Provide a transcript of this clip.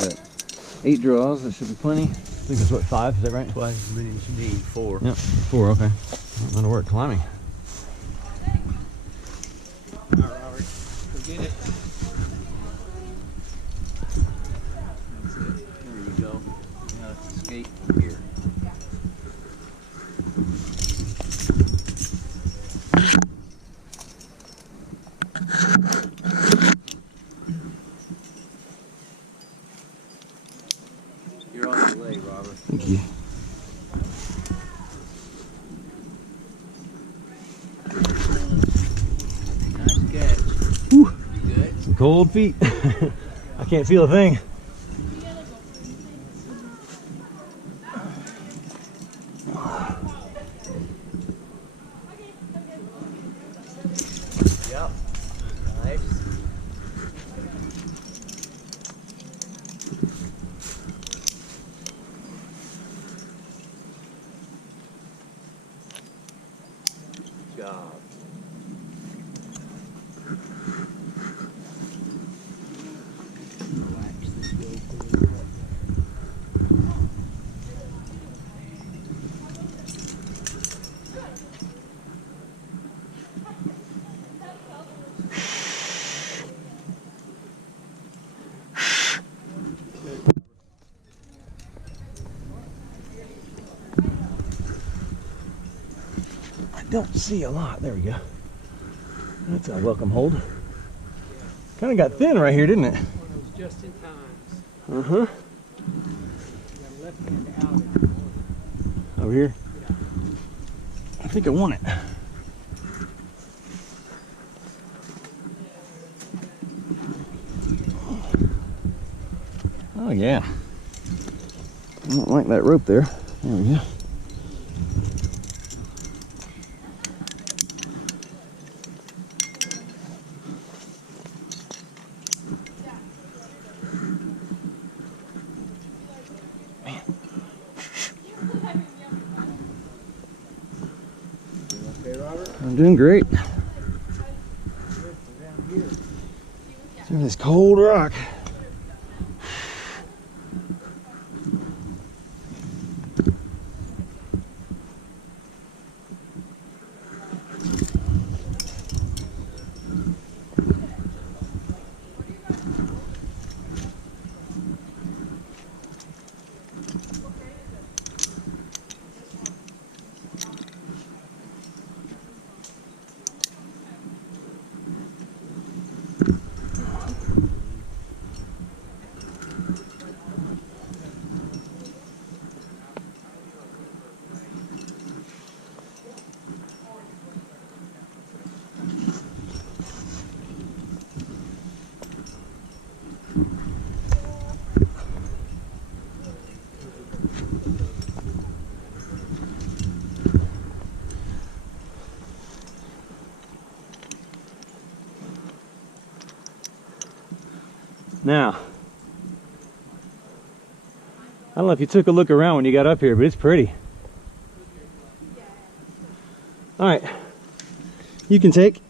Got 8 draws, that should be plenty. I think that's what, 5, is that right? Twice as many as you need. 4. Yep, 4, okay. I'm gonna work climbing. All right, Robert. Forget it. That's it. There you go. Now let's escape here. You're on your way, Robert. Thank you. Nice catch. Whew. You good? Some cold feet. I can't feel a thing. Yep. Nice. Good job. Relax this way, please. I don't see a lot. There we go. That's a welcome hold. Kind of got thin right here, didn't it? One of those just in times. Uh-huh. You got left hand out. Over here. I think I want it. Oh yeah. I don't like that rope there. There we go. Okay, Robert? I'm doing great. Down here. Through this cold rock. Now, I don't know if you took a look around when you got up here, but it's pretty. All right, you can take